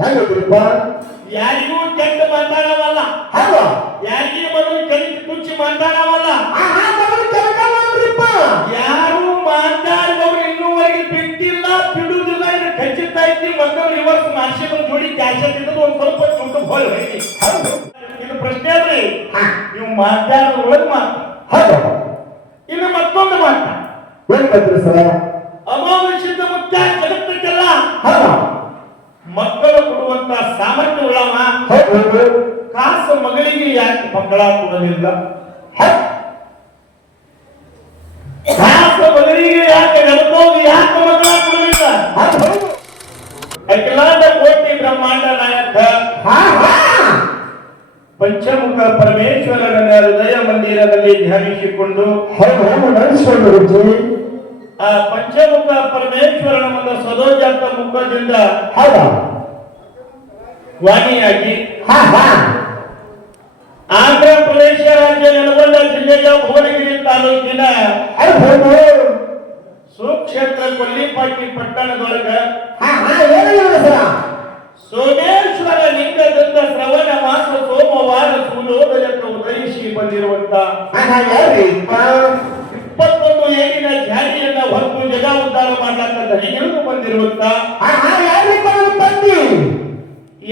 ಹೆಂಗಪ್ಪ? ಯಾರಿಗೂ ಕೆಟ್ಟ ಮಾತಾಡವಲ್ಲ, ಯಾರಿಗೂ ಮೊದಲು ಕಲಿತು ಕುಚ್ಚಿ ಮಾತಾಡವಲ್ಲ. ಯಾರು ಮಾತಾಡಿದವರು ಇನ್ನೂವರೆಗೆ ಬಿಟ್ಟಿಲ್ಲ, ಬಿಡುವುದಿಲ್ಲ. ಇದು ಖಚಿತ ಐತಿ. ಮತ್ತೊಂದು ರಿವರ್ಸ್ ಮಾರ್ಷಲ್ ಜೋಡಿ ಕ್ಯಾಶ್ ಇದ್ದದ್ದು ಒಂದ್ ಸ್ವಲ್ಪ ದುಡ್ಡು ಹೋಲ್ ಐತಿ. ಇದು ಪ್ರಶ್ನೆ ಅಲ್ರಿ. ನೀವು ಮಾತಾಡೋದ್ರೊಳಗೆ ಮಾತು. ಇನ್ನು ಮತ್ತೊಂದು ಮಾತಾ ಅಮಾನುಷಿತ ಮುಖ್ಯ ಜಗತ್ತಕ್ಕೆಲ್ಲ ಮಕ್ಕಳು ಕೊಡುವಂತ ಸಾಮರ್ಥ್ಯ ಉಳ್ಳವ. ಕಾಸು ಮಗಳಿಗೆ ಯಾಕೆ ಮಕ್ಕಳ ಕೊಡಲಿಲ್ಲ? ಕಾಸು ಮಗಳಿಗೆ ಯಾಕೆ ನೆನಪೋಗಿ ಯಾಕೆ ಮಕ್ಕಳ ಕೊಡಲಿಲ್ಲ? ಅಖಿಲಾಂಡ ಕೋಟಿ ಬ್ರಹ್ಮಾಂಡ ನಾಯಕ ಪಂಚಮುಖ ಪರಮೇಶ್ವರನ ಹೃದಯ ಮಂದಿರದಲ್ಲಿ ಧ್ಯಾನಿಸಿಕೊಂಡು ಆ ಪಂಚಮುಖ ಪರಮೇಶ್ವರನ ಒಂದು ಸದೋಜಾತ ಮುಖದಿಂದ ವಾಣಿಯಾಗಿ ಆಂಧ್ರ ಪ್ರದೇಶ ರಾಜ್ಯ ನೆಲಗೊಂಡ ಜಿಲ್ಲೆಯ ಭುವನಗಿರಿ ತಾಲೂಕಿನ ಸುಕ್ಷೇತ್ರ ಕೊಲ್ಲಿಪಾಟಿ ಪಟ್ಟಣದೊಳಗ ಸೋಮೇಶ್ವರ ಲಿಂಗದಿಂದ ಶ್ರವಣ ಮಾಸ ಸೋಮವಾರ ಸೂರ್ಯೋದಯಕ್ಕೆ ಉದಯಿಸಿ ಬಂದಿರುವಂತ 21 ಏನಿನ ಧ್ಯಾನಿಯನ್ನ ಹೊತ್ತು ಜಗ ಉದ್ಧಾರ ಮಾಡ್ಲಾಕ ಹಿಡಿದು ಬಂದಿರುವಂತ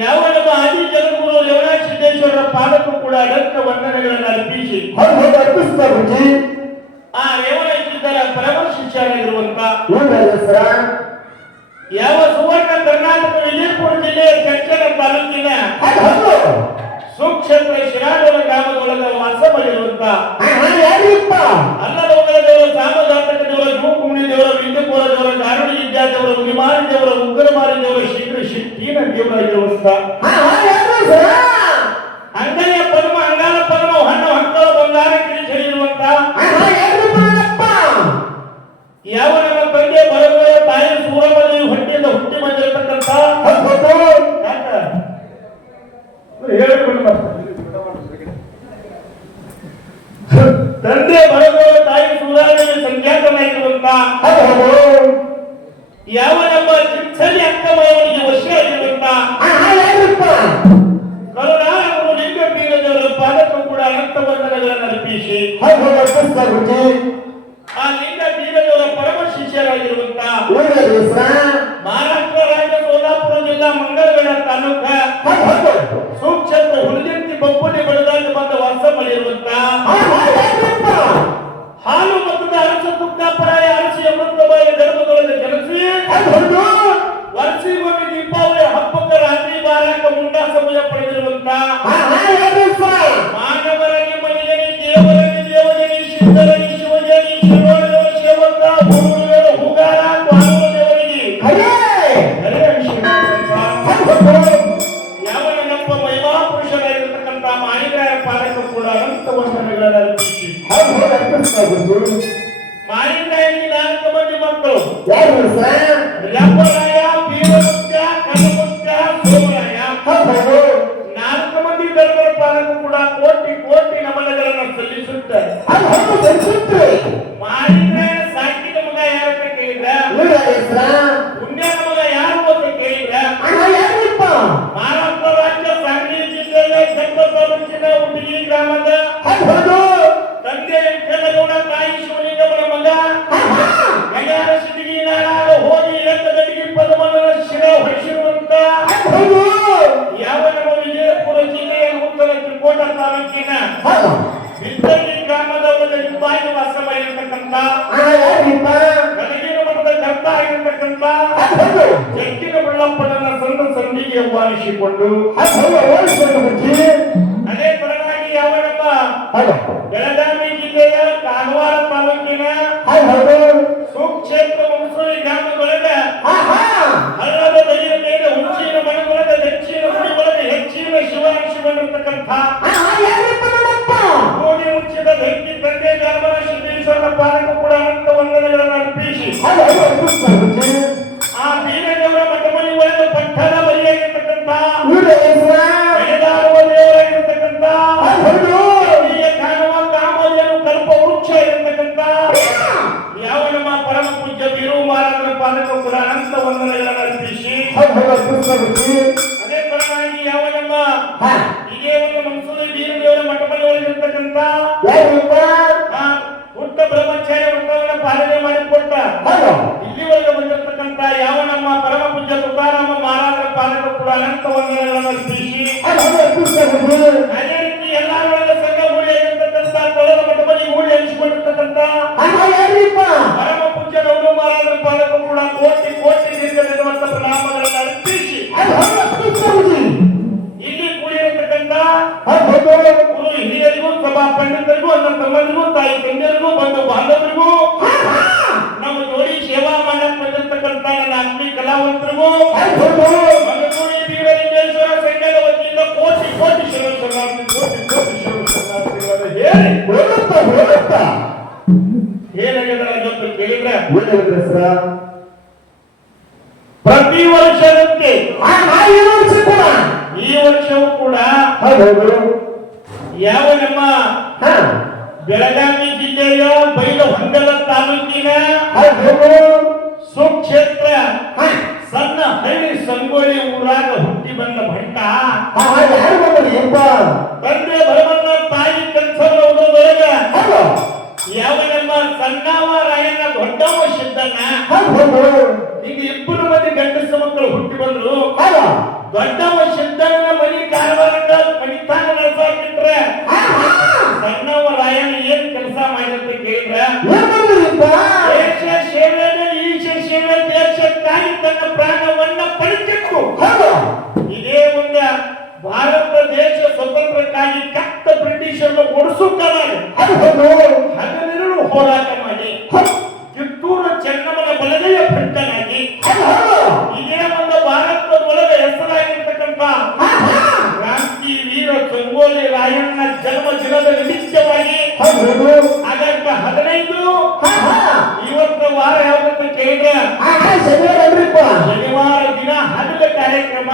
ಯಾವ ನಮ್ಮ ಆದಿ ಜಗದ್ಗುರು ರೇವಣ ಸಿದ್ದೇಶ್ವರರ ಪಾದಕ್ಕೂ ಕೂಡ ಅನಂತ ವಂದನೆಗಳನ್ನು ಅರ್ಪಿಸಿ ಆ ರೇವಣ ಸಿದ್ದರ ಪರಮ ಶಿಷ್ಯರಾಗಿರುವಂತ ಯಾವ ಸುವರ್ಣ ಕರ್ನಾಟಕ ವಿಜಯಪುರ ಜಿಲ್ಲೆಯ ಚಂಚಲ ತಾಲೂಕಿನ ಸುಕ್ಷೇತ್ರ ಶಿರಾಡೋಳ ಗ್ರಾಮದೊಳಗ ವಾಸ ಮಾಡಿರುವಂತ ಅಲ್ಲದೋಗರ ದೇವರ ಸಾಮಧಾತಕ ದೇವರ ಜೂಕುಮಣಿ ದೇವರ ವಿಂಧ್ಯಪುರ ದೇವರ ಗಾರುಡಿ ವಿದ್ಯಾ ದೇವರ ಉನಿಮಾರಿ ದೇವರ ಉಗ್ರಮಾರಿ ದೇವರ ಶೀಘ್ರ ಶಕ್ತಿನ ದೇವರಾಗಿರುವಂತ ಅಂಗೈಯ ಪದ್ಮ ಅಂಗಾಲ ಪದ್ಮ ಹಣ್ಣು ಹಕ್ಕಳ ಬಂಗಾರ ಕಿರಿಚಲಿರುವಂತ ಯಾವ ನಮ್ಮ ತಂದೆ ಬರಗಳ ತಾಯಿ ಸೂರಮದೇವಿ ಹೊಟ್ಟೆಯಿಂದ ಹುಟ್ಟಿ ಬಂದಿರತಕ್ಕಂಥ ತಂದೆ ಬರಗಳ ತಾಯಿ ಸೂರಾದೇವಿ ಸಂಖ್ಯಾತನಾಗಿರುವಂತ ಯಾವ ನಮ್ಮ ಚಿಂಚಲಿ ಅಕ್ಕಮಯವನಿಗೆ ವಶಿಯಾಗಿರುವಂತ ಕರುಣಾರವರು ಲಿಂಗಪೀಠದವರ ಪಾದಕ್ಕೂ ಕೂಡ ಅನಂತ ವಂದನೆಗಳನ್ನು ಅರ್ಪಿಸಿ ಆ ಲಿಂಗ ಬೀರದವರ ಪರಮ ಶಿಷ್ಯರಾಗಿರುವಂತ ಮಹಾರಾಷ್ಟ್ರ ರಾಜ್ಯ ಸೋಲಾಪುರ ಜಿಲ್ಲಾ ಮಂಗಳವೇಳ ತಾಲೂಕ ಸುಕ್ಷೇತ್ರ ಹುಲಿಜಂತಿ ಬಪ್ಪುಲಿ ಬಡದಾಗಿ ಬಂದ ವಾಸ ಮಾಡಿರುವಂತ ಹಾಲು ಮತದ ಅರಸ ತುಕ್ಕಾಪರಾಯ ಅರಸಿ ಅಮೃತವಾಗಿ ಧರ್ಮದೊಳಗೆ ಕೆಲಸಿ ವರ್ಷಿಗೊಮ್ಮೆ ದೀಪಾವಳಿ ಹಬ್ಬಕ್ಕ ರಾತ್ರಿ ಬಾರಾಕ ಮುಂಡಾ ಸಮಯ ಪಡೆದಿರುವಂತ ಮಾನವರನಿ ಮನಿಜನಿ ದೇವರನಿ ದೇವಜನಿ ಸಿದ್ಧರನಿ ಶಿವಜನಿ ಶಿರೋಳದವ ಶಿವಂತ ಗುರುಗಳ ಹೂಗಾರ ಕಾನೂನು ದೇವರಿಗೆ ಯಾವನ ನಮ್ಮ ಮಹಿಮಾ ಪುರುಷರಾಗಿರ್ತಕ್ಕಂಥ ಮಾಣಿಗ್ರಾಯ ಪಾಲಕ ಕೂಡ ಅನಂತ ವಂದನೆಗಳನ್ನು ಅರ್ಪಿಸಿ ಮಾಣಿಗ್ರಾಯನಿಗೆ 4 ಮಂದಿ ಮಕ್ಕಳು ರಂಬರಾಯ ಬೀರಮುತ್ಯ ಕನಮುತ್ಯ ಸೋಮರಾಯ 4 ಮಂದಿ ಧರ್ಮರ ಪಾಲಕ ಕೂಡ ಕೋಟಿ ಕೋಟಿ ನಮನಗಳನ್ನು ಸಲ್ಲಿಸುತ್ತಾರೆ. ಮಾಣಿಗ್ರಾಯನ ಸಾಕಿದ ಮಗ ಯಾರು ಅಂತ ಕೇಳಿದ್ರ ಪುಣ್ಯನ ಮಗ ಯಾರು ಅಂತ ಕೇಳಿದ್ರ ಮಹಾರಾಷ್ಟ್ರ ರಾಜ್ಯ ಸಾಂಗ್ಲಿ ಜಿಲ್ಲೆಯ ಚಂದ್ರ ತಾಲೂಕಿನ ಉಡುಗಿ ಗ್ರಾಮದ ತಂದೆ ವೆಂಕಟಗೌಡ ತಾಯಿ ಶಿವಲಿಂಗಮ್ಮನ ಮಗ ಗಂಗಾರ ಸಿದ್ಧಿಗಿ ನಾರಾಯಣ ಹೋಗಿ ಎತ್ತಗಡಿಗೆ ಪದಮನರ ಶಿರ ಹೊಡಿಸಿರುವಂತ ಯಾವ ನಮ್ಮ ವಿಜಯಪುರ ಜಿಲ್ಲೆಯ ಉತ್ತರ ತ್ರಿಕೋಟ ತಾಲೂಕಿನ ಬಿದ್ದಳ್ಳಿ ಗ್ರಾಮದ ಒಂದು ಹಿಂಬಾಗಿ ವಾಸ ಮಾಡಿರ್ತಕ್ಕಂಥ ಗದಗಿನ ಮಠದ ಕರ್ತ ಆಗಿರ್ತಕ್ಕಂಥ ಜಗ್ಗಿನ ಬಳ್ಳಪ್ಪನನ್ನ ಸಂದ ಸಂಧಿಗೆ ಆಹ್ವಾನಿಸಿಕೊಂಡು ಅದೇ ಪರವಾಗಿ ಯಾವ ನಮ್ಮ ಬೆಳಗಾವಿ ಜಿಲ್ಲೆಯ ಕಾಗವಾಡ ತಾಲೂಕಿನ ಸುಕ್ಷೇತ್ರ ಹುಣಸೂರಿ ಗ್ರಾಮದೊಳಗ ಹಳ್ಳದ ದೈರ ಮೇಲೆ ಹುಂಚಿನ ಮನದೊಳಗ ಹೆಚ್ಚಿನ ಗುಡಿಯೊಳಗ ಹೆಚ್ಚಿನ ಶಿವನಿರ್ತಕ್ಕಂಥ ಕೋಡಿ ಮುಚ್ಚಿದ ವ್ಯಕ್ತಿ ತಂದೆ ಧರ್ಮರ ಸಿದ್ದೇಶ್ವರನ ಪಾದಕ ಕೂಡ ಅನಂತ ವಂದನೆಗಳನ್ನು ಅರ್ಪಿಸಿ ಆ ಬೀರದೇವರ ಮಠಮನಿ ಒಳಗ ಪಟ್ಟಣ ಬಲಿಯಾಗಿರ್ತಕ್ಕಂಥ ದೇವರಾಗಿರ್ತಕ್ಕಂಥ ಕಾಣುವ ಕಾಮಧೇನು ಕಲ್ಪ ವೃಕ್ಷ ಇರತಕ್ಕಂಥ ಯಾವ ನಮ್ಮ ಪರಮ ಪೂಜ್ಯ ಬೀರು ಮಹಾರಾಜರ ಪಾದಕ ಕೂಡ ಅನಂತ ವಂದನೆಗಳನ್ನು ಅರ್ಪಿಸಿ ಅದೇ ಪರವಾಗಿ ಯಾವ ನಮ್ಮ ಇದೇ ಒಂದು ಮನ್ಸೂರಿ ಬೀರದೇವರ ಮಠದಲ್ಲಿ ಒಳಗಿರ್ತಕ್ಕಂಥ ಹುಟ್ಟ ಬ್ರಹ್ಮಚಾರ್ಯ ವ್ರತವನ್ನ ಪಾಲನೆ ಮಾಡಿಕೊಟ್ಟ ಇಲ್ಲಿವರೆಗೆ ಬಂದಿರತಕ್ಕಂಥ ಯಾವ ನಮ್ಮ ಪರಮ ಪೂಜ್ಯ ತುಕಾರಾಮ ಮಹಾರಾಜರ ಪಾಲಕರು ಕೂಡ ಅನಂತ ವಂದನೆಗಳನ್ನು ಅರ್ಪಿಸಿ ಅದೇ ರೀತಿ ಎಲ್ಲರೊಳಗ ಸಂಘ ಗುಡಿಯಾಗಿರ್ತಕ್ಕಂಥ ತೊಳೆದ ಮಠದಲ್ಲಿ ಗೂಡಿ ಅನಿಸಿಕೊಂಡಿರ್ತಕ್ಕಂಥ ಪರಮ ಪೂಜ್ಯ ಗೌಡ ಮಹಾರಾಜರ ಪಾಲಕರು ಕೂಡ ಕೋಟಿ ಕೋಟಿ ದೀರ್ಘ ಪ್ರಣಾಮಗಳನ್ನು ಅರ್ಪಿಸಿ ಇಲ್ಲಿ ಕೂಡಿರತಕ್ಕಂಥ ಗುರು ಹಿರಿಯರಿಗೂ ಸಭಾ ಪಂಡಿತರಿಗೂ ಅನ್ನ ತಮ್ಮಂದಿರಿಗೂ ತಾಯಿ ತಂದೆಯರಿಗೂ ಬಂಧು ಬಾಂಧವರಿಗೂ ನಮ್ಮ ಜೋಡಿ ಸೇವಾ ಮಾಡಕ್ ಬಂದಿರತಕ್ಕಂಥ ನನ್ನ ಆತ್ಮೀಯ ಕಲಾವಂತರಿಗೂ ಮಗಜೋಡಿ ಬೀರಲಿಂಗೇಶ್ವರ ಸಂಘದ ವತಿಯಿಂದ ಕೋಟಿ ಕೋಟಿ ಶರಣಾರ್ಥಿ ಕೋಟಿ ಕೋಟಿ ಶರಣಾರ್ಥಿಗಳನ್ನು ಏನಾಗಿದ್ದಾರೆ ಅಂತ ಕೇಳಿದ್ರೆ ಪ್ರತಿ ವರ್ಷದಂತೆ ಈ ವರ್ಷವೂ ಕೂಡ ಯಾವ ನಮ್ಮ ಬೆಳಗಾವಿ ಜಿಲ್ಲೆಯ ಬೈಲಹೊಂಗಲ ತಾಲೂಕಿನ ಸುಕ್ಷೇತ್ರ ಸಣ್ಣ ಹಳ್ಳಿ ಸಂಗೋಳಿ ಊರಾಗ ಹುಟ್ಟಿ ಬಂದ ಭಂಟ ತಂದೆ ಭರಮಣ್ಣ ತಾಯಿ ಕನ್ಸವರ ಉಡೋದೊಳಗ ಯಾವ ನಮ್ಮ ಸಣ್ಣವ ರಾಯಣ್ಣ ದೊಡ್ಡವ ಸಿದ್ದಣ್ಣ ಈಗ ಇಬ್ಬರು ಮಂದಿ ಗಂಡಸ ಮಕ್ಕಳು ಹುಟ್ಟಿ ಬಂದ್ರು ದೊಡ್ಡವ ಸಿದ್ದಣ್ಣ ಮನಿ ಕಾರವಾರ ಮನಿತಾನ ನಡೆಸಾಕಿಟ್ರೆ ಸಣ್ಣವ ರಾಯಣ್ಣ ಏನ್ ಕೆಲಸ ಮಾಡಿದಂತ ಕೇಳಿದ್ರ ದೇಶ ಸೇವೆಯಲ್ಲಿ ಈಶ ಸೇವೆ ದೇಶಕ್ಕಾಗಿ ತನ್ನ ಪ್ರಾಣವನ್ನ ಪಡಿತಿತ್ತು ಇದೇ ಒಂದು ಭಾರತ ದೇಶ ಸ್ವತಂತ್ರಕ್ಕಾಗಿ ಕತ್ತ ಬ್ರಿಟಿಷರನ್ನು ಓಡಿಸುತ್ತಾರೆ ಹಗಲಿರುಳು ಹೋರಾಟ ಮಾಡಿ ಕಿತ್ತೂರು ಚೆನ್ನಮ್ಮನ ಬಲಗೈಯ ಭಟ್ಟನಾಗಿ ಇದೇ ಒಂದು ಭಾರತದೊಳಗೆ ಹೆಸರಾಗಿರ್ತಕ್ಕಂಥ ಕ್ರಾಂತಿ ವೀರ ಸಂಗೊಳ್ಳಿ ರಾಯಣ್ಣ ಜನ್ಮ ದಿನದ ನಿಮಿತ್ತವಾಗಿ ಆಗಸ್ಟ್ 15 ಇವತ್ತು ವಾರ ಯಾವ್ದಂತ ಕೇಳಿದ್ರೆ ಶನಿವಾರ ದಿನ ಹಗಲ ಕಾರ್ಯಕ್ರಮ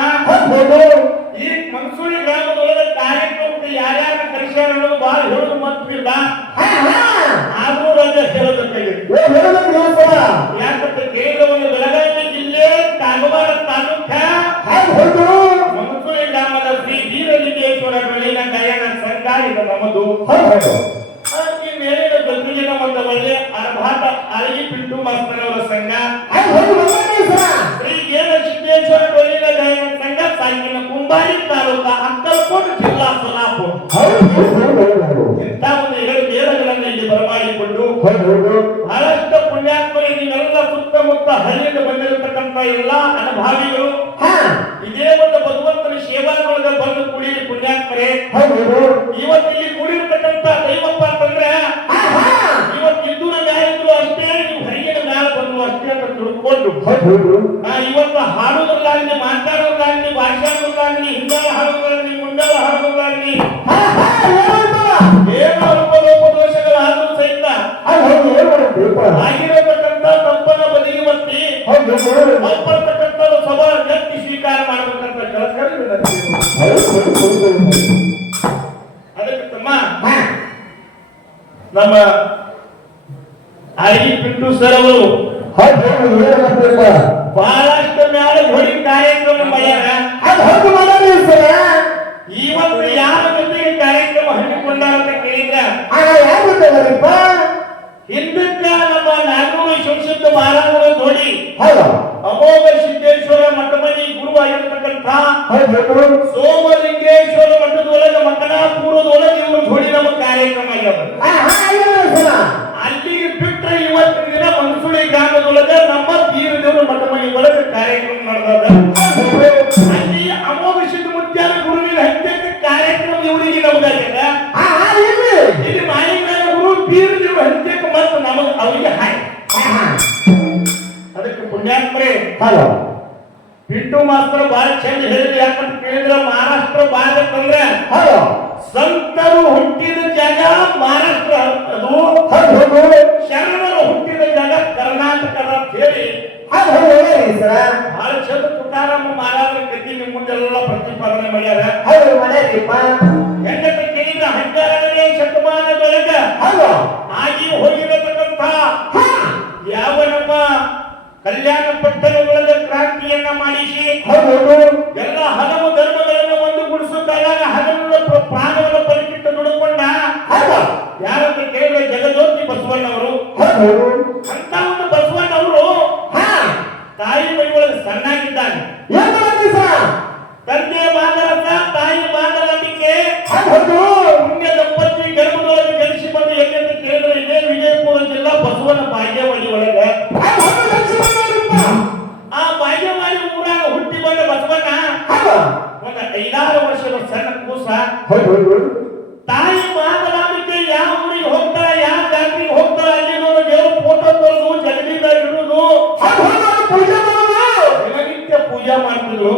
ಈ ಮನ್ಸೂರಿ ಗ್ರಾಮದೊಳಗೆ ಕಾರ್ಯಕ್ರಮಕ್ಕೆ ಯಾರ್ಯಾರ ಕರೆಸ್ಯಾರ ಅನ್ನೋದು ಬಹಳ ಹೇಳೋದು ಮತ್ತಿಲ್ಲ ಆದ್ರೂ ರಜೆ ಹೇಳಬೇಕಾಗಿತ್ತು ಯಾಕಂತ ಕೇಳಿದ ಒಂದು ಬೆಳಗಾವಿ ಜಿಲ್ಲೆ ಕಾಗವಾಡ ತಾಲೂಕ ಮನ್ಸೂರಿ ಗ್ರಾಮದ ಶ್ರೀ ಬೀರಲಿಂಗೇಶ್ವರ ಬೆಳ್ಳಿನ ಗಾಯನ ಸಂಘ ಇದು ನಮ್ಮದು ಈ ಮೇಲಿನ ಜೊತೆಗಿನ ಒಂದು ಒಳ್ಳೆ ಅರ್ಭಾಟ ಅರಗಿ ಪಿಂಟು ಮಾಸ್ತರವರ ಸಂಘ ಶ್ರೀ ಗೇನ ಸಿದ್ದೇಶ್ವರ ಬೆಳ್ಳಿನ ಗಾಯನ ಸಂಘ ಸಾಗಿನ ಕುಂಬಾರಿ ತಾಲೂಕ ಅಕ್ಕಲಕೋಟ ಜಿಲ್ಲಾ ಸೊಲ್ಲಾಪುರ ಇಂಥ ಒಂದು 2 ಮೇಳಗಳನ್ನು ಇಲ್ಲಿ ಬರಮಾಡಿಕೊಂಡು ಬಹಳಷ್ಟು ಪುಣ್ಯಾತ್ಮರಿ ನೀವೆಲ್ಲ ಸುತ್ತಮುತ್ತ ಹಳ್ಳಿಯಿಂದ ಬಂದಿರತಕ್ಕಂಥ ಎಲ್ಲಾ ಅನುಭಾವಿಗಳು ಇದೇ ಒಂದು ಭಗವಂತನ ಸೇವಾದೊಳಗ ಬಂದು ಕೂಡಿ ಪುಣ್ಯಾತ್ಮರೇ ಇವತ್ತು ಇಲ್ಲಿ ಕೂಡಿರ್ತಕ್ಕಂಥ ದೈವಪ್ಪ ಅಂತಂದ್ರೆ ಇವತ್ತು ಇದ್ದೂರ ಗಾಯಕರು ಅಷ್ಟೇ ನೀವು ಹೊರಗಿನ ಮ್ಯಾಲ ಬಂದು ಅಷ್ಟೇ ಅಂತ ತಿಳ್ಕೊಂಡು ಇವತ್ತು ಹಾಡೋದ್ರಲ್ಲಾಗಲಿ ಮಾತಾಡೋದ್ರಾಗಲಿ ಭಾಷಾಡೋದ್ರಾಗಲಿ ಹಿಂಗಾಲ ಹಾಡೋದ್ರಾಗಲಿ ಮುಂಗಾಲ ಹಾಡೋದ್ರಾಗಲಿ ಏನೋ ಲೋಪದೋಷಗಳಾದ್ರೂ ಸಹಿತ ಆಗಿರತಕ್ಕಂಥ ತಪ್ಪನ ಬದಿಗೆ ಒತ್ತಿ ತಪ್ಪರ್ತಕ್ಕಂಥ ಸಭಾ ವ್ಯಕ್ತಿ ಸ್ವೀಕಾರ ಮಾಡಬೇಕಂತ ಕೆಲಸ ಅದಕ್ಕೆ ತಮ್ಮ ನಮ್ಮ ಅರಗಿ ಪಿಂಟು ಸರ್ ಅವರು ಬಹಳಷ್ಟು ಮ್ಯಾಲ ಹೊಡಿ ಕಾರ್ಯಕ್ರಮ ಮಾಡ್ಯಾರ ಇವತ್ತು ಯಾರ ಜೊತೆಗೆ ಕಾರ್ಯಕ್ರಮ ಹಮ್ಮಿಕೊಂಡಾರ ಅಂತ ಕೇಳಿದ್ರ ಹಿಂದಕ್ಕ ನಮ್ಮ ನಾಗೂರು ಶಿವಸಿದ್ಧ ಮಹಾರಾಜರ ಜೋಡಿ ಅಮೋಘ ಸಿದ್ದೇಶ್ವರ ಮಠಮನಿ ಗುರು ಆಗಿರ್ತಕ್ಕಂಥ ಸೋಮಲಿಂಗೇಶ್ವರ ಮಠದೊಳಗೆ ಮಕನಾಪುರದೊಳಗೆ ಇವರು ಜೋಡಿ ನಮ್ಮ ಕಾರ್ಯಕ್ರಮ ಆಗ್ಯಾವ ಅಲ್ಲಿಗೆ ಬಿಟ್ಟರೆ ಇವತ್ತಿನ ದಿನ ಮನ್ಸೂಳಿ ಗ್ರಾಮದೊಳಗೆ ನಮ್ಮ ಬೀರದೇವರ ಮಠಮನಿ ಒಳಗೆ ಕಾರ್ಯಕ್ರಮ ನಡೆದ ಅಲ್ಲಿ ಅಮೋಘ ಸಿದ್ಧ ಮುತ್ಯಾಲ ಗುರುವಿನ ಹತ್ಯಕ್ಕೆ ಕಾರ್ಯಕ್ರಮ ಇವರಿಗೆ ನಮ್ದಾಗ್ಯದ ಇಲ್ಲಿ ಮಾಯಿಗಾರ ಗುರು ಬೀರದೇವರ ಹತ್ಯಕ್ಕೆ ಮತ್ತು ನಮಗ ಅವರಿಗೆ ಹಾಯ್ ಅದಕ್ಕೆ ಪುಣ್ಯಾತ್ಮರೇ ಪಿಂಟು ಮಾಸ್ತರ್ ಬಹಳ ಚಂದ ಹೇಳಿದ್ರು ಯಾಕಂತ ಕೇಳಿದ್ರೆ ಮಹಾರಾಷ್ಟ್ರ ಭಾಗತ್ತಂದ್ರೆ ಸಂತರು ಹುಟ್ಟಿದ ಜಾಗ ಮಹಾರಾಷ್ಟ್ರ ಅದು ಶರಣರು ಹುಟ್ಟಿದ ಜಾಗ ಕರ್ನಾಟಕದ ಅಂತ ಹೇಳಿ ಬಹಳ ಚಂದ ತುಕಾರಾಮ ಮಹಾರಾಜರ ಕೃತಿ ನಿಮ್ಮ ಮುಂದೆಲ್ಲ ಪ್ರತಿಪಾದನೆ ಮಾಡ್ಯಾರ ಹೆಂಗಂತ ಕೇಳಿದ್ರೆ 12ನೇ ಶತಮಾನದೊಳಗ ಆಗಿ ಹೋಗಿರತಕ್ಕಂಥ ಯಾವ ನಮ್ಮ ಕಲ್ಯಾಣ ಪಟ್ಟಣದೊಳಗೆ ಕ್ರಾಂತಿಯನ್ನ ಮಾಡಿಸಿ ಎಲ್ಲ ಹಲವು ಧರ್ಮಗಳನ್ನು ಒಂದುಗೂಡಿಸುತ್ತಾಗ ಹಗಲಿನ ಪ್ರಾಣವನ್ನು ಪರಿಕಿಟ್ಟು ನುಡಿಕೊಂಡ ಯಾರಂತ ಕೇಳಿದ್ರೆ ಜಗಜ್ಯೋತಿ ಬಸವಣ್ಣವರು. ಅಂತ ಒಂದು ಬಸವಣ್ಣವರು ತಾಯಿ ಮನೆಯೊಳಗೆ ಸಣ್ಣಾಗಿದ್ದಾನೆ. ತಂದೆ ಮಾದರಸ ತಾಯಿ ಮಾದರಕ್ಕೆ ಪುಣ್ಯ ದಂಪತಿ ಗರ್ಭದೊಳಗೆ ಜನಿಸಿ ಬಂದು ಎಲ್ಲೆಂತ ಕೇಳಿದ್ರೆ ಇದೇ ವಿಜಯಪುರ ಜಿಲ್ಲಾ ಬಸವನ ಬಾಗೇವಾಡಿ ಒಳಗೆ. ಆ ಬಾಗೇವಾಡಿ ಊರಾಗ ಹುಟ್ಟಿ ಬಂದ ಬಸವಣ್ಣ ಒಂದು 5-6 ವರ್ಷದ ಸಣ್ಣ ಕೂಸ. ತಾಯಿ ಮಾತನಾಡಕ್ಕೆ ಯಾವ ಊರಿಗೆ ಹೋಗ್ತಾರ ಯಾವ ಜಾತ್ರೆಗೆ ಹೋಗ್ತಾರ ಅಲ್ಲಿ ದೇವ್ರ ಫೋಟೋ ತರೋದು ಜಗದಿಂದ ಇಡುವುದು ದಿನನಿತ್ಯ ಪೂಜಾ ಮಾಡ್ತಿದ್ರು.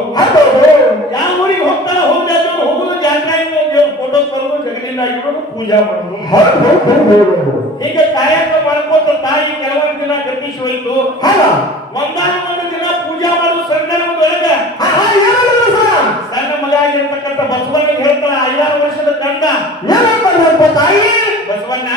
ಯಾವ ಊರಿಗೆ ಹೋಗ್ತಾರ ಹೋಗುದು ಜಾತ್ರೆ ದೇವ್ರ ಫೋಟೋ ತರೋದು ಜಗದಿಂದ ಇಡುವುದು ಪೂಜಾ ಮಾಡೋದು. ಹೀಗೆ ಕಾಯಕ ಮಾಡ್ಕೋತ ತಾಯಿ ಕೆಲವೊಂದು ದಿನ ಗತಿಸಿ ಹೋಯ್ತು. ಒಂದಾನ ದಿನ ಪೂಜಾ ಮಾಡುವ ಸಂದರ್ಭದೊಳಗೆ ಸಣ್ಣ ಮಗ ಆಗಿರ್ತಕ್ಕಂಥ ಬಸವಣ್ಣಿಗೆ ಹೇಳ್ತಾರ 5-6 ವರ್ಷದ ಗಂಡ ತಾಯಿ ಬಸವಣ್ಣ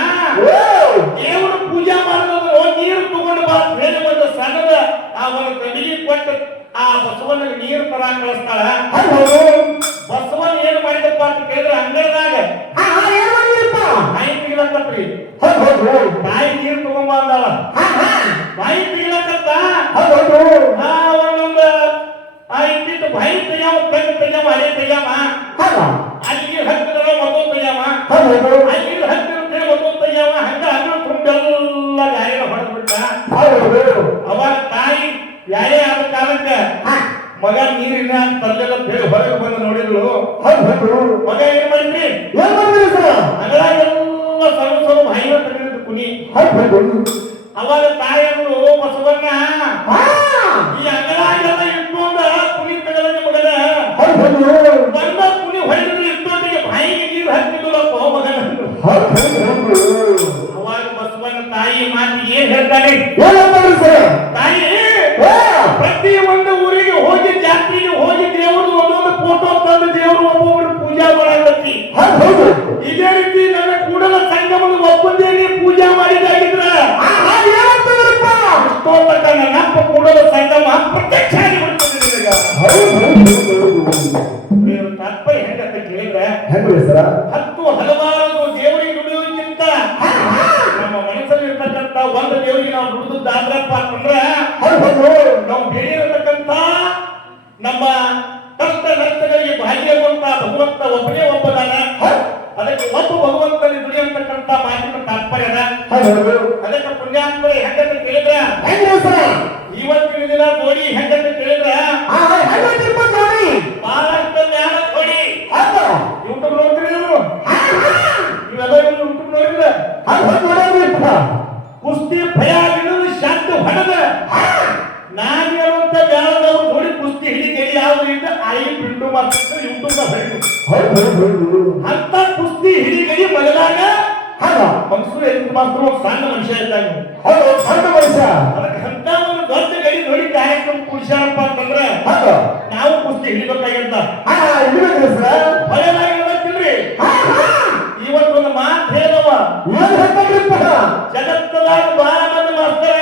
ದೇವರು ಪೂಜಾ ಮಾಡೋದು ನೀರು ತಗೊಂಡು ಬಾ ಹೇಳಿ ಒಂದು ಸಣ್ಣದ ಆ ಒಂದು ಕಡಿಗೆ ಕೊಟ್ಟು ಆ ಬಸವನಿಗೆ ನೀರು ತರ ಕಳಿಸ್ತಾಳ. ಬಸವನ್ ಏನ್ ಮಾಡಿದಪ್ಪ ಅಂತ ಕೇಳಿದ್ರೆ ಅಂಗಳದಾಗ ಬಾಯಿ ತೆಗಿಲಕತ್ರಿ. ಬಾಯಿ ನೀರು ತಗೊಂಬ ಅಂದಾಳ. ಬಾಯಿ ತೆಗಿಲಕತ್ತ ಒಂದೊಂದು ಇಟ್ಟಿಟ್ಟು ಬಾಯಿ ತೆಗ್ಯಾಮ ಕಣ್ಣು ತೆಗ್ಯಾಮ ಅಲೆ ತೆಗ್ಯಾಮ ಅಲ್ಲಿ ಹತ್ತಿರ ಮತ್ತೊಂದು ತೆಗ್ಯಾಮ ಅಲ್ಲಿ ಹತ್ತಿರ ಮತ್ತೊಂದು ತೆಗ್ಯಾಮ ಹಂಗ ಹಣ್ಣು ತುಂಬೆಲ್ಲ ಗಾಯನ ಹೊಡೆದ್ಬಿಟ್ಟ. ಅವಾಗ ತಾಯಿ ಯಾರೇ ಆದ ಕಾಲಕ್ಕೆ ಮಗ ನೀರಿನ ತಲ್ಲೆಲ್ಲ ಹೊರಗೆ ಬಂದು ನೋಡಿದ್ರು. ಮಗ ಏನ್ ಮಾಡಿದ್ರಿ ಅಗಳೆಲ್ಲ ಸ್ವಲ್ಪ ಹೈವ ತೆಗೆದು ಕುನಿ. ಅವಾಗ ತಾಯಿಯವರು ಬಸವಣ್ಣ ಈ ಅಂಗಳಾಗೆಲ್ಲ ಇಟ್ಕೊಂಡ ಕುನಿ ತೆಗೆದ ಮಗನ ಬಂದ ಕುನಿ ಹೊಡೆದ್ರೆ ಇಟ್ಟೊಟ್ಟಿಗೆ ಬಾಯಿಗೆ ನೀರು ಹಾಕಿದ್ರಪ್ಪ ಮಗನ. ಅವಾಗ ಬಸವಣ್ಣ ತಾಯಿ ಮಾತಿಗೆ ಏನ್ ಹೇಳ್ತಾನೆ ತಾಯಿ ಪ್ರತಿ ಒಂದು ಊರಿಗೆ ಹೋಗಿ ಜಾತ್ರೆಗೆ ಹೋಗಿ ದೇವರು ಒಂದೊಂದು ಫೋಟೋ ತಂದು ದೇವರು ಒಬ್ಬೊಬ್ಬರು ಪೂಜಾ ಮಾಡಾಕತ್ತಿ. ಇದೇ ರೀತಿ ನನ್ನ ಕೂಡಲ ಸಂಗಮದ ಒಬ್ಬಂದೇ ಪೂಜಾ ಮಾಡಿದಾಗಿದ್ರ ನನ್ನಪ್ಪ ಕೂಡಲ ಸಂಗಮ ಪ್ರತ್ಯಕ್ಷ ಆಗಿಬಿಡ್ತದೆ. ತಾತ್ಪರ್ಯ ಹೆಂಗಂತ ಕೇಳಿದ್ರೆ ಹಲವಾರು ದೇವರಿಗೆ ದುಡಿಯೋದಕ್ಕಿಂತ ನಮ್ಮ ಮನಸ್ಸಲ್ಲಿ ಇರ್ತಕ್ಕಂಥ ಒಂದು ದೇವರಿಗೆ ನಾವು ದುಡಿದಾದ್ರಪ್ಪ ಅಂತಂದ್ರೆ ನಾವು ಬೇಡಿರತಕ್ಕಂಥ ನಮ್ಮ ಕಷ್ಟ ನಷ್ಟಗಳಿಗೆ ಭಾಗಿಯಾಗುವಂತ ಭಗವಂತ ಒಬ್ಬನೇ ಒಬ್ಬದಾನ. ಅದಕ್ಕೆ ಒಬ್ಬ ಭಗವಂತನಲ್ಲಿ ದುಡಿಯತಕ್ಕಂಥ ಮಾತಿನ ತಾತ್ಪರ್ಯದ. ಅದಕ್ಕೆ ಪುಣ್ಯಾತ್ಮರ ಹೆಂಗಂತ ಕೇಳಿದ್ರ ಇವತ್ತಿನ ದಿನ ನೋಡಿ ಹೆಂಗಂತ ಕೇಳಿದ್ರ ಬಹಳಷ್ಟು ಜ್ಞಾನ ಕೊಡಿ. ಯೂಟ್ಯೂಬ್ ನೋಡ್ತೀರಿ ನೀವು ನೀವೆಲ್ಲ ಯೂಟ್ಯೂಬ್ ನೋಡಿದ್ರ ಕುಸ್ತಿ ಭಯ ಆಗಿರೋದು ಶಾಂತಿ ಹೊಡೆದ ನಾನು ಹೇಳುವಂತ ಬ್ಯಾಳದವ್ರು ನೋಡಿ ಕುಸ್ತಿ ಹಿಡಿ ಗಡಿ ಯಾವ್ದ್ರಿಂದ ಬಿಟ್ಟು ಮಾಡ್ತಾರೆ ಯೂಟ್ಯೂಬ್ ಅಂತ ಕುಸ್ತಿ ಹಿಡಿ ಗಡಿ ಮೊದಲಾಗ ಮನ್ಸೂರು ಎದ್ದು ಮಾತ್ರ ಸಣ್ಣ ಮನುಷ್ಯ ಇದ್ದಾಗ ಸಣ್ಣ ಮನುಷ್ಯ ಅದಕ್ಕೆ ಅಂತ ಒಂದು ದೊಡ್ಡ ಗಡಿ ನೋಡಿ ಕಾರ್ಯಕ್ರಮ ಕುಡಿಸ್ಯಾರಪ್ಪ ಅಂತಂದ್ರೆ ನಾವು ಕುಸ್ತಿ ಹಿಡಿಬೇಕಾಗಿತ್ತ ಭಯದಾಗಿರ್ಬೇಕಿಲ್ರಿ. ಇವತ್ತೊಂದು ಮಾತು ಹೇಳವ ಜಗತ್ತದಾಗ ಬಹಳ ಮಂದಿ ಮಾಸ್ತರ್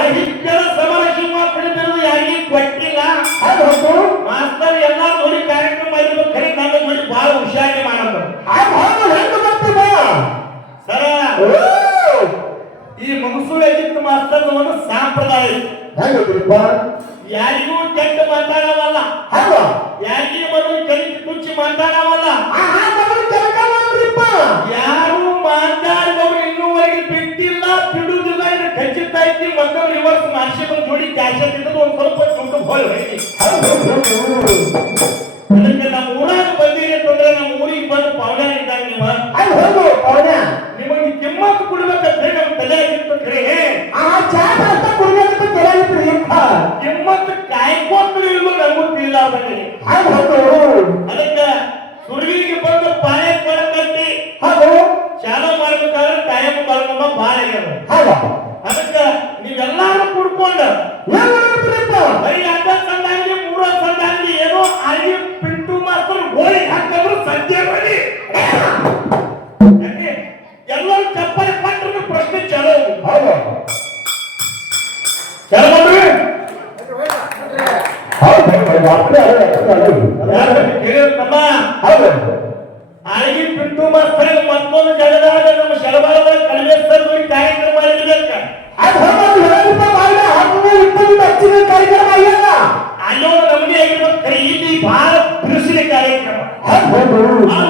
ಆಗ್ಯಾರ ಸಮರ ಸಿಂಹ ತಿಳಿದಿರೋದು ಯಾರಿಗೂ ಗೊತ್ತಿಲ್ಲ. ಮಾಸ್ತರ್ ಎಲ್ಲಾ ನೋಡಿ ಕಾರ್ಯಕ್ರಮ ಮಾಡಿರ್ಬೇಕು ಖರೀ ನನ್ನ ನೋಡಿ ಬಹಳ ಹುಷಾರಿ ಮಾಡೋದು ಸರ. ಈ ಮನ್ಸೂರ್ ಎಜಿತ್ ಮಾಸ್ತರ್ ಒಂದು ಸಂಪ್ರದಾಯ ಯಾರಿಗೂ ಕೆಟ್ಟ ಮಾತಾಡವಲ್ಲ ಯಾರಿಗೂ ಮೊದಲು ಕಲಿತು ಕುಚ್ಚಿ ಮಾತಾಡವಲ್ಲ. ಯಾರು ಮಾತಾಡಿದವರು ಇನ್ನೂವರೆಗೆ ಬಿಟ್ಟಿಲ್ಲ ಬಿಡುವುದಿಲ್ಲ. ಇದು ಖಚಿತ ಐತಿ. ಮೊದಲು ರಿವರ್ಸ್ ಮಾರ್ಷಲ್ ಜೋಡಿ ಕ್ಯಾಶ್ ಇದ್ದದ್ದು ಒಂದು ಸ್ವಲ್ಪ ದುಡ್ಡು ಹೋಲ್ ಹೋಗಿ ಅದಕ್ಕೆ ನಮ್ಮ ಊರಾಗ ಬಂದಿರಿ ಅಂತಂದ್ರೆ ನಮ್ಮ ಊರಿಗೆ ಬಂದು ಪವನ ಇದ್ದಾಗ ನಿಮಗೆ ಕಿಮ್ಮತ್ತು ಕೊಡ್ಬೇಕಂತ ನಮ್ಮ ತಲೆ ಆಗಿತ್ತು ಕಿಮ್ಮತ್ತು ಕಾಯ್ಕೊಂಡ್ರು ಇಲ್ಲೋ ನಮಗೂ ತಿಳಿಲಾರ್ದಂಗೆ. ಅದಕ್ಕೆ ಸುರುವಿಗೆ ಬಂದು ಪಾಯ ಕೊಡಕಂತಿ ಚಾಲೋ ಮಾಡ್ಬೇಕಾದ್ರೆ ಕಾಯಂ ಬರಮ್ಮ ಬಾಳ ಅದಕ್ಕೆ ನೀವೆಲ್ಲಾರು ಕುಡ್ಕೊಂಡು ಬರೀ ಅಡ್ಡ ಸಂದಾಗಿ 3 ಸಂದಾಗಿ ಏನೋ ಅಲ್ಲಿ ಪಿಂಟು ಮಾಸ್ತರ್ ಗೋಳಿ ಹಾಕಿದ್ರು ಸದ್ಯ ಬರೀ ಎಲ್ಲರೂ ಚಪ್ಪಲಿ ಪಟ್ಟರು ಪ್ರಶ್ನೆ ಚಲೋ ಚಲೋ ಕೇಳಿರತ್ತಮ್ಮ ಆಗಿ ಪಿಂಟು ಮಾಸ್ತರ್ ಮತ್ತೊಂದು ಜಾಗದಾಗ ನಮ್ಮ ಶರಬಾರದ ಕಲಿಮೇಶ್ವರ ಕಾರ್ಯಕ್ರಮ ಮಾಡಿರ್ಬೇಕ ಅಲ್ಲೊಂದು ನಮಗೆ ಆಗಿರ್ಬೇಕು ಇಲ್ಲಿ ಬಹಳ ಬಿರುಸಿನ ಕಾರ್ಯಕ್ರಮ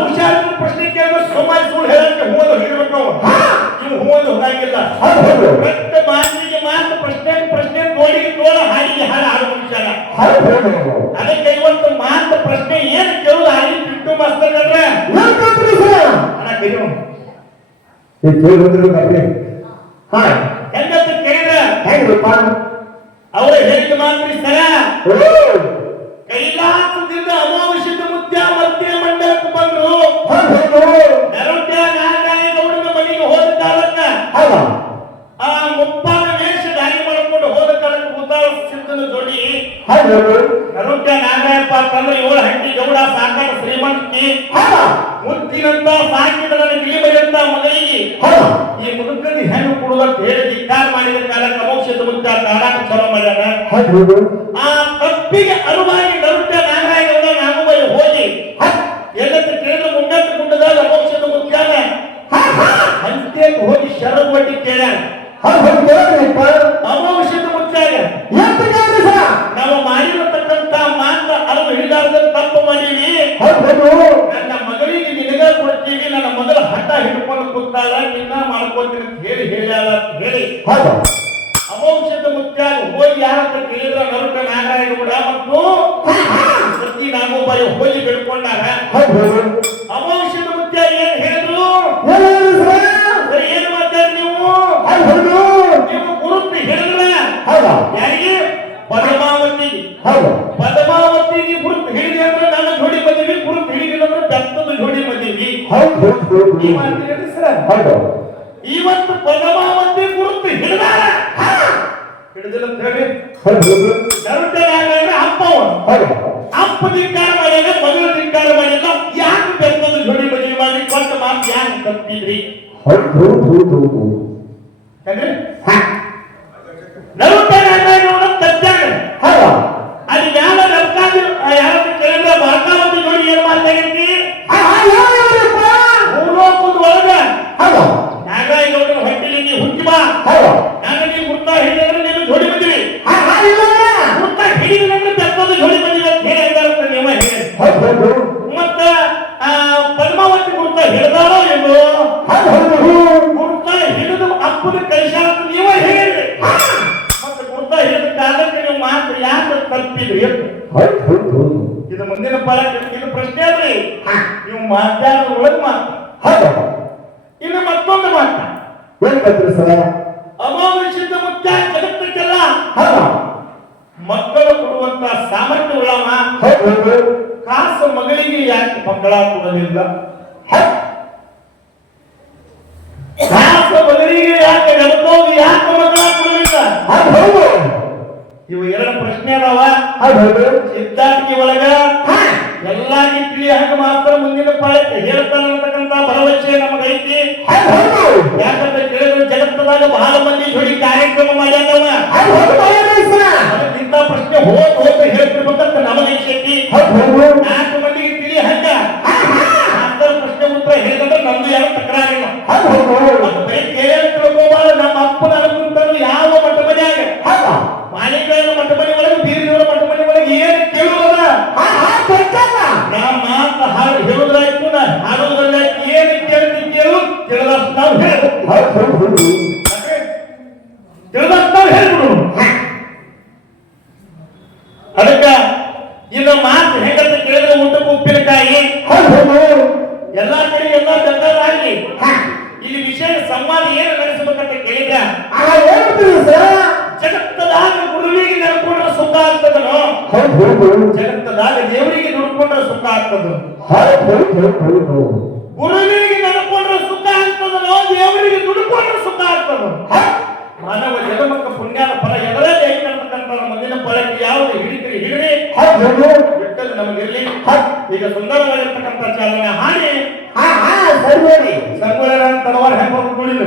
ಹುಷಾರಿನ ಪ್ರಶ್ನೆ ಕೇಳಿದ್ರೆ ಸೋಮಾರಿ ಸುಳ್ಳು ಹೇಳಕ್ಕೆ ಹೂವದು ಹಿಡಿಬೇಕು ನಾವು ನೀವು ಹೂವದು ಹೊಂದಾಗಿಲ್ಲ ಮಾತಿಗೆ ಮಾತು ಪ್ರಶ್ನೆ ತೋಳಿಗೆ ತೋಳ ಹಾಡಿಗೆ ಹಾಡು ಹಾಡು ಮನುಷ್ಯನ ಅದಕ್ಕೆ ಇವತ್ತು ಮಾತು ಪ್ರಶ್ನೆ ಏನು ಕೇಳುದು ಹಾಗೆ ಪಿಂಟು ಮಾಸ್ತರ್ ಅಂದ್ರೆ ಹೆಂಗಂತ ಕೇಳಿದ್ರೆ ಅವರ ಹೇಳಿದ ಮಾತ್ರ ಸರ ಕೈಲಾಸದಿಂದ ಅಮಾವಾಸ್ಯದ ಮುತ್ಯ ಮಧ್ಯ ಮಂಡಲಕ್ಕೆ ಬಂದ್ರು ನರಟ್ಯ ನಾರಾಯಣಗೌಡನ ಮನೆಗೆ ಹೋದ ಕಾಲಕ್ಕ ಆ ಮುಪ್ಪಾನ ವೇಷ ದಾರಿ ಮಾಡಿಕೊಂಡು ಹೋದ ಕಾಲಕ್ಕೆ ಮುತ್ತಾಳ ಸಿದ್ಧನ ಜೋಡಿ ನರಟ್ಯ ನಾರಾಯಣಪ್ಪ ಅಂತಂದ್ರೆ 7 ಹಂಡಿ ಗೌಡ ಸಾಕಾಟ ಶ್ರೀಮಂತಿ ಮುತ್ತಿನಂತ ಸಾಕಿದ ನನ್ನ ಗಿಳಿಮರಿಯಂತ ಮಗಳಿಗೆ ಈ ಮುದುಕನಿಗೆ ಹೆಣ್ಣು ಕೊಡುವಂತ ಹೇಳಿ ಧಿಕ್ಕಾರ ಮಾಡಿದ ಕಾಲಕ್ಕೆ ಅಮೋಕ್ಷದ ಮುತ್ತ ಕಾಡಾಕ ಚಲೋ ಮಾಡ್ಯಾನ ಆ ತಪ್ಪಿಗೆ ಅರುವಾಗಿ ನರುಟ್ಟ ನಾರಾಯಣಗೌಡ ನಾಗಬಾಯಿ ಹೋಗಿ ಎಲ್ಲಂತ ಕೇಳಿದ್ರೆ ಮುಂಡಂತ ಗುಡ್ಡದಾಗ ಅಮೋಕ್ಷದ ಮುತ್ತಾನ ಹಂತೇಗೆ ಹೋಗಿ ಶರದ್ ಬಡ್ಡಿ ಕೇಳ್ಯಾನ ಅಮೋಕ್ಷದ ಮುತ್ತಾಗ ನಾವು ಮಾಡಿರತಕ್ಕಂತ ಮಾತ್ರ ಅರಿವು ಹಿಡಿದಾರ್ದ ತಪ್ಪು ಮಾಡೀವಿ ನನ್ನ ಮಗಳಿಗೆ ನಿನಗ ಕೊಡ್ತೀವಿ ನನ್ನ ಮಗಳ ಹಠ ಹಿಡ್ಕೊಂಡು ಕೂತಾಳ ನಿನ್ನ ಮಾಡ್ಕೊತೀನಿ ಅಂತ ಹೇಳ್ಯಾಳ ಅಂತ ಹೇಳಿ ಅಮೋಕ್ಷದ ಮುತ್ಯಾಗ ಹೋಗಿ ಯಾರಂತ ಕೇಳಿದ್ರ ನರುಟ ನಾರಾಯಣಗೌಡ ಮತ್ತು ಸತಿ ನಾಗೋಬಾಯಿ ಹೋಗಿ ಬಿಡ್ಕೊಂಡಾರ ಅಮೋಕ್ಷದ ಮುತ್ಯಾಗ ಏನ್ ಹೇಳಿದ್ರು ಏನ್ ಮಾಡ್ತಾರೆ ನೀವು ಗುರುತು ಹೇಳಿದ್ರ ಯಾರಿಗೆ ಪದ್ಮಾವತಿಗೆ ಗುರುತು ಹಿಡಿದೆ ಅಂದ್ರೆ ನನ್ನ ಜೋಡಿ ಬಂದೀವಿ ಗುರುತು ಹಿಡಿದಿಲ್ಲ ಅಂದ್ರೆ ಬೆತ್ತದ ಜೋಡಿ ಬಂದೀವಿ ಇವತ್ತು ಪದ್ಮಾವತಿ ಗುರುತು ಹಿಡಿದಾರ ಹಿಡಿದಿಲ್ಲ ಅಂತ ಹೇಳಿ ಅಪ್ಪ ಧಿಕ್ಕಾರ ಮಾಡಿಲ್ಲ ಮಗಳ ಧಿಕ್ಕಾರ ಮಾಡಿಲ್ಲ ಯಾಕೆ ಬೆತ್ತದ ಜೋಡಿ ಮದುವೆ ಮಾಡಿ ಕೊಟ್ಟ ಮಾತು ಯಾಕೆ ತಪ್ಪಿದ್ರಿ ನರುಟ ನಾರಾಯಣಗೌಡ ತಜ್ಜಾಗ ಅದು ಯಾವ ನರ್ಕಾದಿ ಯಾರನ್ನು ಕೇಳಿದ್ರೆ ಭಾರತಾವತಿ ಜೋಡಿ ಏನ್ ಮಾತಾಡಿದ್ರಿ ಭೂಲೋಕದ ಒಳಗ ನಾರಾಯಣಗೌಡನ ಹೊಟ್ಟೆಲಿ ನೀ ಹುಟ್ಟಿ ಬಾ ನಾನು ನೀವು ಗುರ್ತಾ ಹಿಡಿದ್ರೆ ನೀನು ಜೋಡಿ ಬಂದಿವಿ ಗುರ್ತಾ ಹಿಡಿದ್ರೆ ಬೆತ್ತದ ಜೋಡಿ ಬಂದಿವಿ ಅಂತ ಹೇಳಿದಾರಂತ ನೀವ ಹೇಳಿ ಮತ್ತ ಪದ್ಮಾವತಿ ಗುರ್ತಾ ಹಿಡಿದಾರೋ ಎಂದು ಗುರ್ತಾ ಹಿಡಿದು ಅಪ್ಪನ ಕೈಶಾಲ ನೀವ ಹೇಳಿ ಹಿಡಿದ ಕಾಲಕ್ಕೆ ನೀವು ಮಾತ್ರ ಯಾಕೆ ತಪ್ಪಿದ್ರಿ ಇದು ಮುಂದಿನ ಇದು ಪ್ರಶ್ನೆ ಅದ್ರಿ ನೀವು ಮಾತಾಡೋದ್ರೊಳಗೆ ಮಾತ್ರ ಇನ್ನು ಮತ್ತೊಂದು ಮಾತ್ರ ಅಮಾವಾಸ್ಯದ ಮುತ್ತ ಜಗತ್ತಕ್ಕೆಲ್ಲ ಮಕ್ಕಳು ಕೊಡುವಂತ ಸಾಮರ್ಥ್ಯ ಉಳ್ಳವ ಕಾಸು ಮಗಳಿಗೆ ಯಾಕೆ ಮಕ್ಕಳ ಕೊಡಲಿಲ್ಲ ಕಾಸು ಮಗಳಿಗೆ ಯಾಕೆ ನೆನಪೋದು ಯಾಕೆ ಮಕ್ಕಳ ಕೊಡಲಿಲ್ಲ ಇವು ಎರಡು ಪ್ರಶ್ನೆ ಅದಾವ ಸಿದ್ಧಾಂತಿ ಒಳಗ ಎಲ್ಲಾ ರೀತಿ ಹಂಗ ಮಾತ್ರ ಮುಂದಿನ ಪಾಳಕ್ಕೆ ಹೇಳ್ತಾನ ಅಂತಕ್ಕಂತ ಭರವಸೆ ನಮಗೈತಿ ಯಾಕಂತ ಕೇಳಿದ್ರೆ ಜಗತ್ತದಾಗ ಬಹಳ ಮಂದಿ ಜೋಡಿ ಕಾರ್ಯಕ್ರಮ ಮಾಡ್ಯಾನವ ಇಂಥ ಪ್ರಶ್ನೆ ಹೋದ್ ಹೇಳ್ತಿರ್ಬೇಕಂತ ನಮಗೈತಿ 4 ಮಂದಿಗೆ ತಿಳಿ ಹಂಗ ಪ್ರಶ್ನೆ ಉತ್ತರ ಹೇಳಿದ್ರೆ ನಮ್ದು ಯಾರು ತಕರಾರಿಲ್ಲ ಬರೀ ಕೇಳಿ ತಿಳ್ಕೋಬಾರ ನಮ್ಮ ಅಪ್ಪನ ಅನುಕೂಲ ಯಾವ ಮಟ್ಟ ಮನೆಯಾಗ ಮಾಲಿಕರ ಮಟ್ಟ ಮನೆ ಒಳಗೆ ಬೀರಿನವರ ಮಟ್ಟ ಮನೆ ಒಳಗೆ ಏನು ಕೇಳುವುದ ನಾ ಮಾತು ಹಾಡು ಹೇಳುವುದಾಯ್ತು ನಾ ಹಾಡುವುದಾಯ್ತು ಏನು ಕೇಳ್ತಿ ಕೇಳು ತಿಳಿದಷ್ಟು ನಾವು ತಿಳಿದಷ್ಟು ನಾವು ಹೇಳ್ಬಿಡು ಅದಕ್ಕ ಇನ್ನು ಮಾತು ಹೆಂಗಂತ ಕೇಳಿದ್ರೆ ಊಟಕ್ಕೆ ಉಪ್ಪಿನಕಾಯಿ ಎಲ್ಲಾ ಕಡೆ ಎಲ್ಲಾ ಬೆಂಗಾಲಾಗಲಿ ಇಲ್ಲಿ ವಿಷಯ ಸಂವಾದ ಏನು ನಡೆಸಬೇಕಂತ ಕೇಳಿದ್ರ ಜಗತ್ತದಾಗ ಗುರುವಿಗೆ ನಡ್ಕೊಂಡ್ರೆ ಸುಖ ಆಗ್ತದನೋ ಜಗತ್ತದಾಗ ದೇವರಿಗೆ ನುಡ್ಕೊಂಡ್ರೆ ಸುಖ ಆಗ್ತದ ಗುರುವಿಗೆ ನಡ್ಕೊಂಡ್ರೆ ಸುಖ ಆಗ್ತದನೋ ದೇವರಿಗೆ ದುಡ್ಕೊಂಡ್ರೆ ಸುಖ ಆಗ್ತದ ಮಾನವ ಜಗಮಕ್ಕ ಪುಣ್ಯದ ಫಲ ಎದರಲ್ಲಿ ಐತಂತಕ್ಕಂಥ ಮುಂದಿನ ಫಲಕ್ಕೆ ಯಾವುದು ಹಿಡಿದ್ರಿ ಹಿಡಿರಿ ಬಿಟ್ಟಲ್ಲಿ ನಮಗಿರ್ಲಿ ಈಗ ಸುಂದರವಾಗಿರ್ತಕ್ಕಂಥ ಚಾಲನೆ ಹಾಡಿ ಸಂಗೊಳ್ಳಿ ತಡವಾರ ಹೆಂಗ್ ನೋಡಿಲ್ಲ